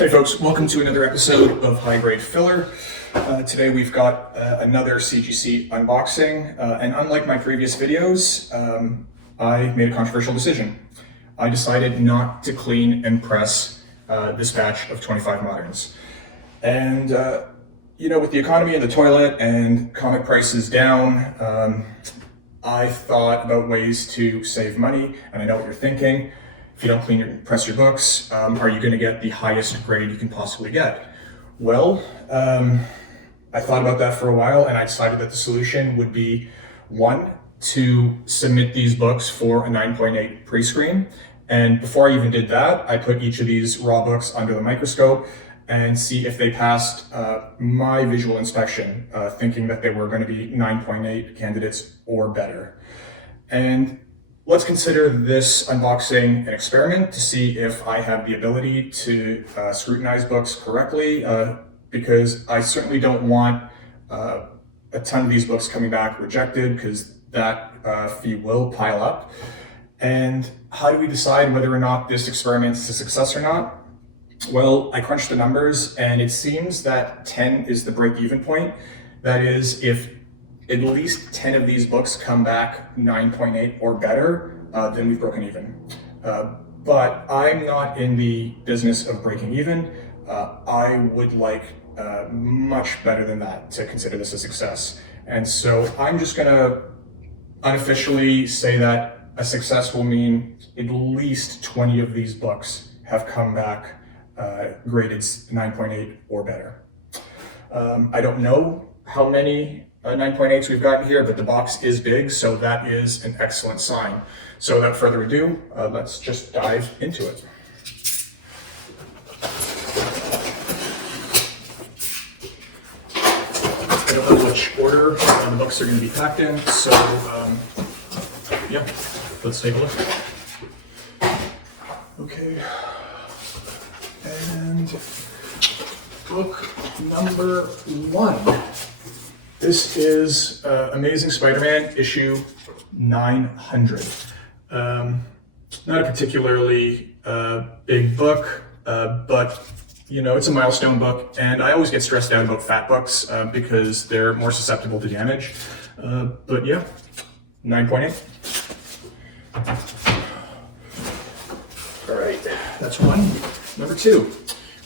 Hey folks, welcome to another episode of High Grade Filler. Today we've got another CGC unboxing, and unlike my previous videos, I made a controversial decision. I decided not to clean and press this batch of 25 Moderns. And with the economy in the toilet and comic prices down, I thought about ways to save money, and I know what you're thinking. If you don't clean and press your books, are you going to get the highest grade you can possibly get? Well, I thought about that for a while, and I decided that the solution would be, one, to submit these books for a 9.8 pre-screen. And before I even did that, I put each of these raw books under the microscope and see if they passed my visual inspection, thinking that they were going to be 9.8 candidates or better. And let's consider this unboxing an experiment to see if I have the ability to scrutinize books correctly, because I certainly don't want a ton of these books coming back rejected, because that fee will pile up. And how do we decide whether or not this experiment is a success or not? Well, I crunched the numbers, and it seems that 10 is the break-even point. That is, if at least 10 of these books come back 9.8 or better, then we've broken even. But I'm not in the business of breaking even. I would like much better than that to consider this a success. And so I'm just gonna unofficially say that a success will mean at least 20 of these books have come back graded 9.8 or better. I don't know how many 9.8s we've gotten here, but the box is big, so that is an excellent sign. So without further ado, let's just dive into it. I don't know which order the books are going to be packed in, so yeah, let's take a look. Okay, and book number 1. This is Amazing Spider-Man issue 900. Not a particularly big book, but it's a milestone book, and I always get stressed out about fat books because they're more susceptible to damage. But yeah, 9.8. All right, that's one. Number 2.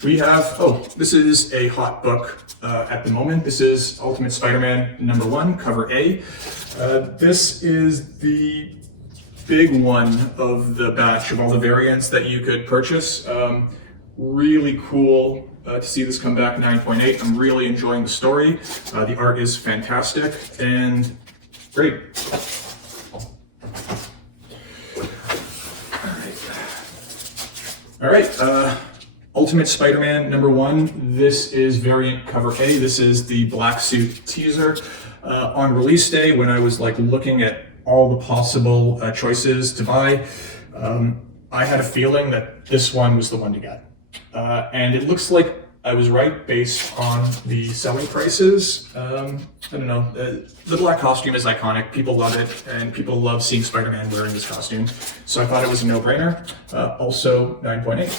We have, this is a hot book at the moment. This is Ultimate Spider-Man number 1, cover A. This is the big one of the batch of all the variants that you could purchase. Really cool to see this come back 9.8. I'm really enjoying the story. The art is fantastic and great. All right. Ultimate Spider-Man number 1. This is variant cover A. This is the black suit teaser. On release day, when I was looking at all the possible choices to buy, I had a feeling that this one was the one to get. And it looks like I was right based on the selling prices. I don't know. The black costume is iconic. People love it, and people love seeing Spider-Man wearing this costume. So I thought it was a no-brainer. Also 9.8.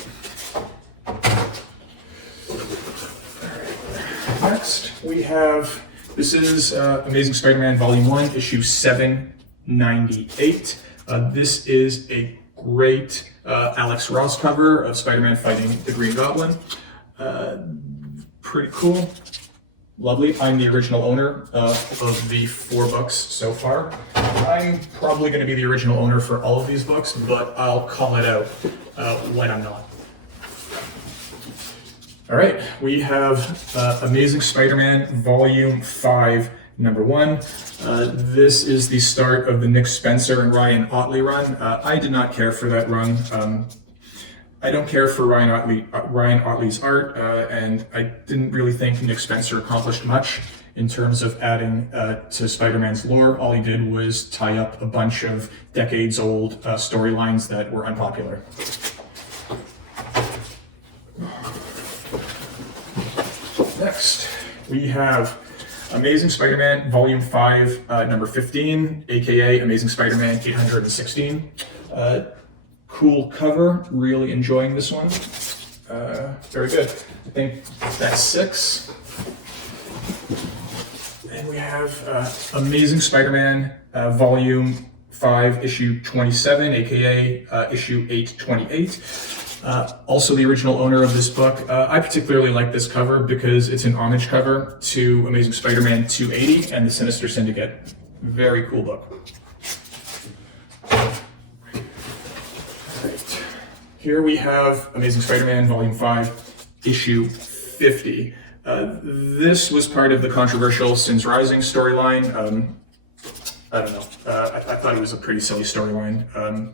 Next, we have, this is Amazing Spider-Man Volume 1, issue 798. This is a great Alex Ross cover of Spider-Man fighting the Green Goblin. Pretty cool. Lovely. I'm the original owner of the 4 books so far. I'm probably going to be the original owner for all of these books, but I'll call it out when I'm not. All right, we have Amazing Spider-Man Volume 5, number 1. This is the start of the Nick Spencer and Ryan Ottley run. I did not care for that run. I don't care for Ryan Ottley's art, and I didn't really think Nick Spencer accomplished much in terms of adding to Spider-Man's lore. All he did was tie up a bunch of decades-old storylines that were unpopular. Next, we have Amazing Spider-Man Volume 5, number 15, aka Amazing Spider-Man 816. Cool cover, really enjoying this one. Very good. I think that's 6. And we have Amazing Spider-Man Volume 5, Issue 27, aka Issue 828. Also the original owner of this book. I particularly like this cover because it's an homage cover to Amazing Spider-Man 280 and the Sinister Syndicate. Very cool book. Right. Here we have Amazing Spider-Man Volume 5, Issue 50. This was part of the controversial Sins Rising storyline. I don't know. I thought it was a pretty silly storyline.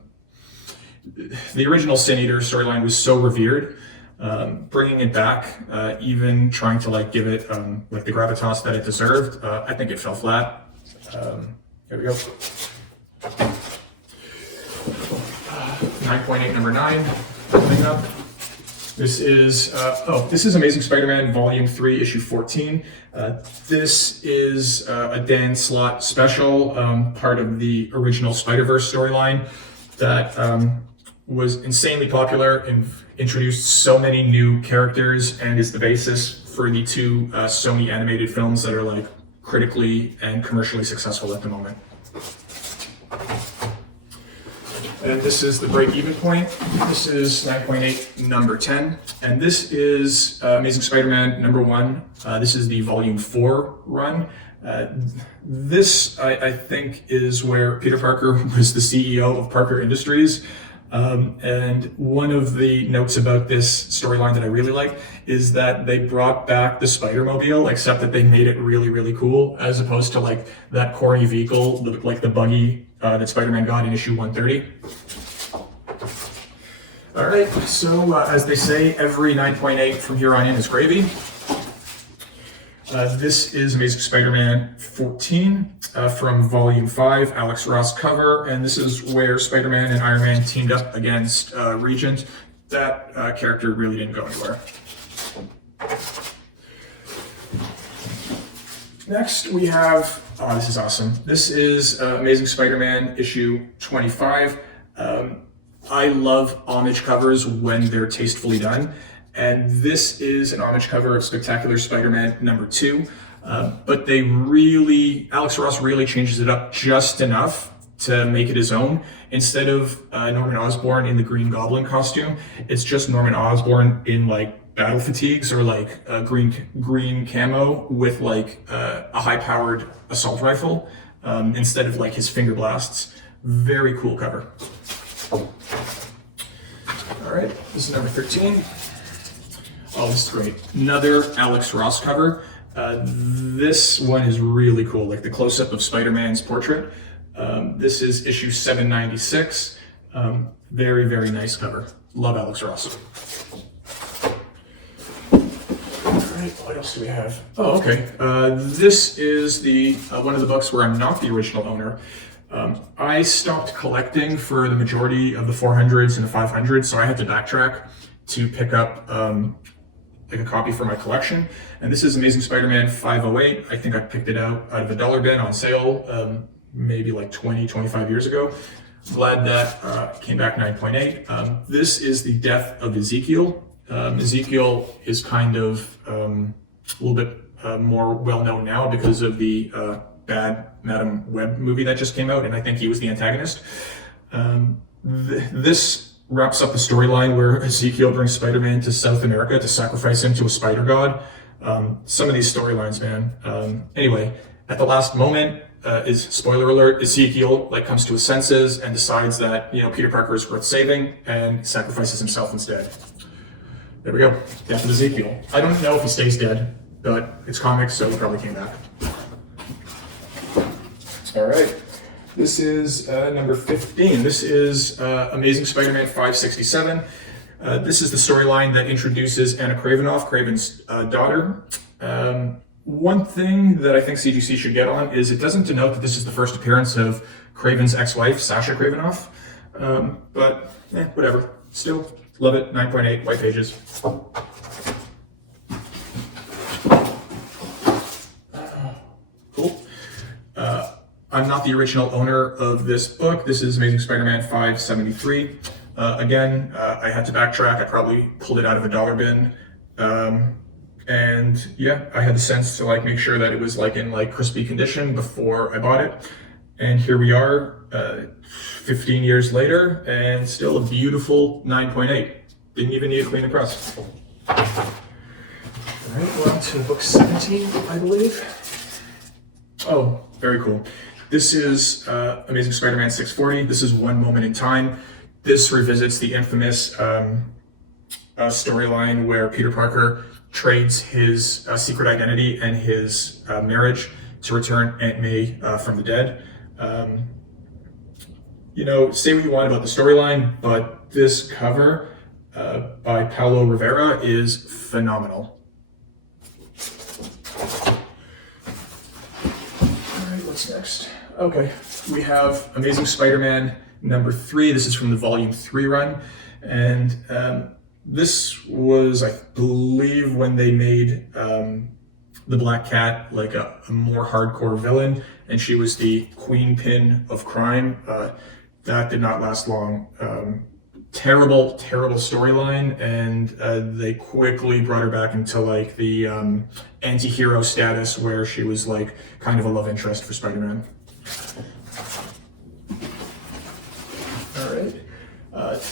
The original Sin Eater storyline was so revered. Bringing it back, even trying to like give it like the gravitas that it deserved, I think it fell flat. Here we go. 9.8, number 9, coming up. This is Amazing Spider-Man Volume 3, Issue 14. This is a Dan Slott special, part of the original Spider-Verse storyline that was insanely popular and introduced so many new characters and is the basis for the 2 Sony animated films that are like critically and commercially successful at the moment. And this is the break-even point. This is 9.8, number 10. And this is Amazing Spider-Man number 1. This is the Volume 4 run. This, I think, is where Peter Parker was the CEO of Parker Industries. And one of the notes about this storyline that I really like is that they brought back the Spider-Mobile, except that they made it really, really cool, as opposed to like that corny vehicle, like the buggy that Spider-Man got in issue 130. All right, so as they say, every 9.8 from here on in is gravy. This is Amazing Spider-Man 14 from Volume 5, Alex Ross cover, and this is where Spider-Man and Iron Man teamed up against Regent. That character really didn't go anywhere. Next we have, this is awesome. This is Amazing Spider-Man issue 25. I love homage covers when they're tastefully done. And this is an homage cover of Spectacular Spider-Man number 2. But Alex Ross really changes it up just enough to make it his own. Instead of Norman Osborn in the Green Goblin costume, it's just Norman Osborn in like battle fatigues or like green camo with like a high-powered assault rifle instead of like his finger blasts. Very cool cover. All right, this is number 13. Oh, this is great. Another Alex Ross cover. This one is really cool, like the close-up of Spider-Man's portrait. This is issue 796. Very, very nice cover. Love Alex Ross. All right, what else do we have? Oh, okay. This is the one of the books where I'm not the original owner. I stopped collecting for the majority of the 400s and the 500s, so I had to backtrack to pick up like a copy for my collection. And this is Amazing Spider-Man 508. I think I picked it out of a dollar bin on sale maybe like 25 years ago. Glad that came back 9.8. This is the death of Ezekiel. Ezekiel is kind of a little bit more well-known now because of the bad Madam Web movie that just came out, and I think he was the antagonist. This wraps up the storyline where Ezekiel brings Spider-Man to South America to sacrifice him to a spider god. Some of these storylines, man. Anyway, at the last moment, is spoiler alert, Ezekiel like comes to his senses and decides that Peter Parker is worth saving and sacrifices himself instead. There we go, death of Ezekiel. I don't know if he stays dead, but it's comics, so he probably came back. All right. This is number 15. This is Amazing Spider-Man 567. This is the storyline that introduces Anna Kravinoff, Kraven's daughter. One thing that I think CGC should get on is it doesn't denote that this is the first appearance of Kraven's ex-wife, Sasha Kravinoff. But whatever. Still, love it. 9.8, white pages. Cool. I'm not the original owner of this book. This is Amazing Spider-Man 573. Again, I had to backtrack. I probably pulled it out of a dollar bin. And yeah, I had the sense to like make sure that it was like in like crispy condition before I bought it. And here we are, 15 years later, and still a beautiful 9.8. Didn't even need a clean and press. All right, we're on to book 17, I believe. Oh, very cool. This is Amazing Spider-Man 640. This is One Moment in Time. This revisits the infamous storyline where Peter Parker trades his secret identity and his marriage to return Aunt May from the dead. You know, say what you want about the storyline, but this cover by Paulo Rivera is phenomenal. All right, what's next? Okay, we have Amazing Spider-Man number 3. This is from the Volume 3 run, and this was, I believe, when they made the Black Cat like a more hardcore villain, and she was the queen pin of crime. That did not last long. Terrible storyline, and they quickly brought her back into like the anti-hero status where she was like kind of a love interest for Spider-Man. All right.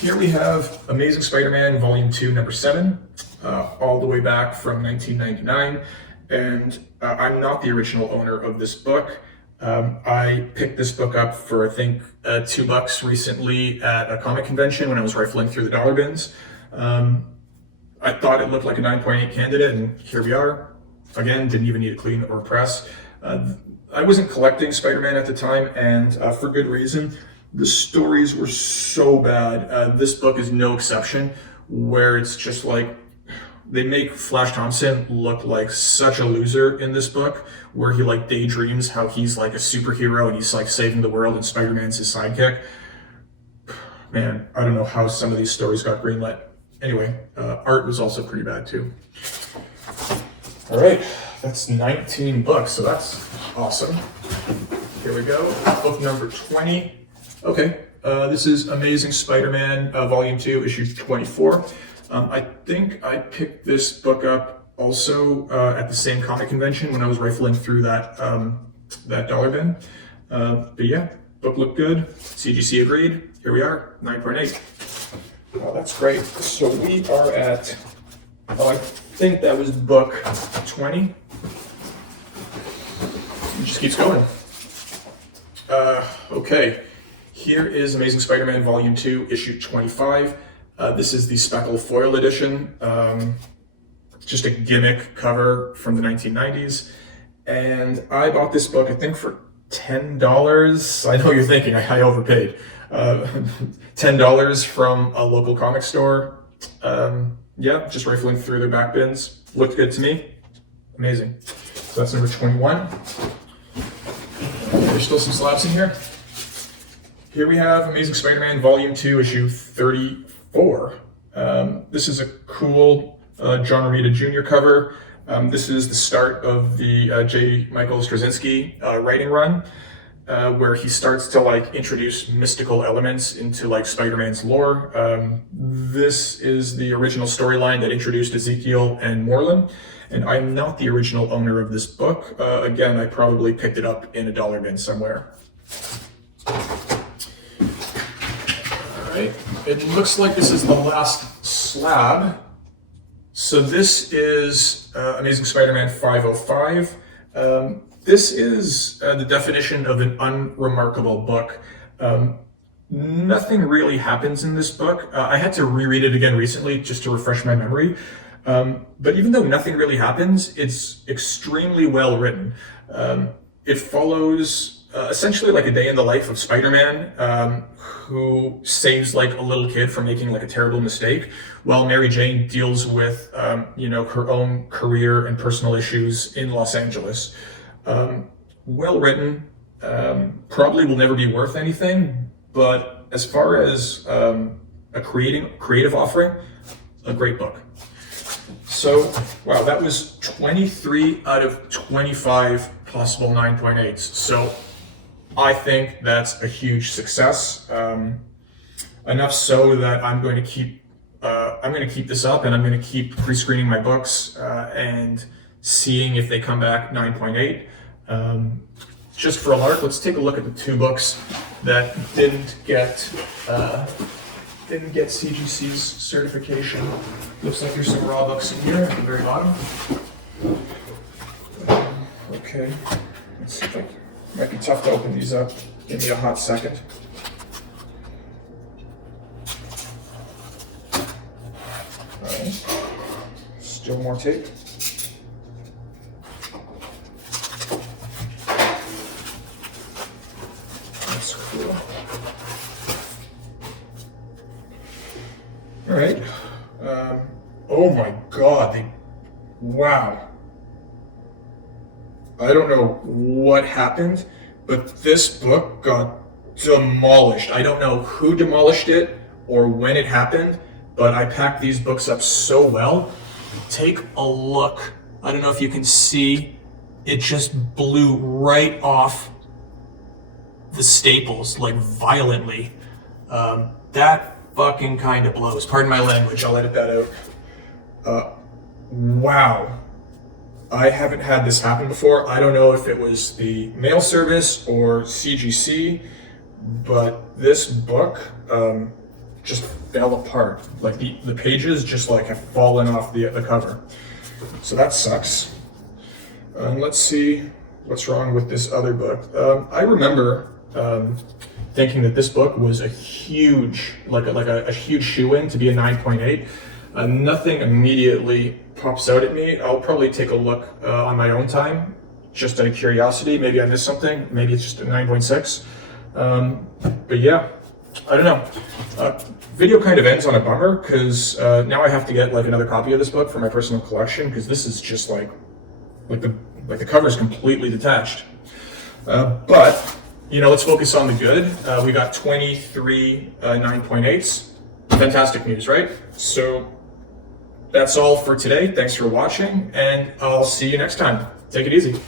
Here we have Amazing Spider-Man Volume 2, number 7, all the way back from 1999. And I'm not the original owner of this book. I picked this book up for, I think, $2 recently at a comic convention when I was rifling through the dollar bins. I thought it looked like a 9.8 candidate, and here we are. Again, didn't even need a clean or press. I wasn't collecting Spider-Man at the time, and for good reason. The stories were so bad. This book is no exception, where it's just like, they make Flash Thompson look like such a loser in this book, where he like daydreams how he's like a superhero and he's like saving the world and Spider-Man's his sidekick. Man, I don't know how some of these stories got greenlit. Anyway, art was also pretty bad too. All right, that's 19 books, so that's awesome. Here we go, book number 20. Okay, this is Amazing Spider-Man Volume 2, issue 24. I think I picked this book up also at the same comic convention when I was rifling through that dollar bin. But yeah, book looked good. CGC agreed. Here we are, 9.8. Well, that's great. So we are at, I think that was book 20. It just keeps going. Okay, here is Amazing Spider-Man Volume 2, issue 25. This is the Speckle Foil edition, just a gimmick cover from the 1990s. And I bought this book, I think, for $10. I know you're thinking I overpaid. $10 from a local comic store. Yeah, just rifling through their back bins. Looked good to me. Amazing. So that's number 21. There's still some slabs in here. Here we have Amazing Spider-Man Volume 2, issue 34. This is a cool John Romita Jr. cover. This is the start of the J. Michael Straczynski writing run, where he starts to like introduce mystical elements into like Spider-Man's lore. This is the original storyline that introduced Ezekiel and Morlun, and I'm not the original owner of this book. Again, I probably picked it up in a dollar bin somewhere. It looks like this is the last slab. So this is Amazing Spider-Man 505. This is the definition of an unremarkable book. Nothing really happens in this book. I had to reread it again recently just to refresh my memory. But even though nothing really happens, it's extremely well written. It follows essentially like a day in the life of Spider-Man, who saves like a little kid from making like a terrible mistake, while Mary Jane deals with her own career and personal issues in Los Angeles. Well written, probably will never be worth anything, but as far as a creative offering, a great book. So, wow, that was 23 out of 25 possible 9.8s. So I think that's a huge success. enough so that I'm going to keep this up, and I'm going to keep pre-screening my books and seeing if they come back 9.8. Just for a lark, let's take a look at the two books that didn't get CGC's certification. Looks like there's some raw books in here at the very bottom. Okay, let's see if might be tough to open these up. Give me a hot second. All right, still more tape. That's cool. All right. Oh my God! Wow. I don't know what happened, but this book got demolished. I don't know who demolished it or when it happened, but I packed these books up so well. Take a look. I don't know if you can see, it just blew right off the staples, like violently. That fucking kind of blows. Pardon my language, I'll edit that out. Wow. I haven't had this happen before. I don't know if it was the mail service or CGC, but this book just fell apart. Like the pages just like have fallen off the cover. So that sucks. Let's see what's wrong with this other book. I remember thinking that this book was a huge, a huge shoe-in to be a 9.8. Nothing immediately pops out at me. I'll probably take a look on my own time, just out of curiosity. Maybe I missed something. Maybe it's just a 9.6. But yeah, I don't know. Video kind of ends on a bummer because now I have to get like another copy of this book for my personal collection because this is just like the cover is completely detached. But you know, let's focus on the good. We got 23 9.8s. Fantastic news, right? So that's all for today. Thanks for watching, and I'll see you next time. Take it easy.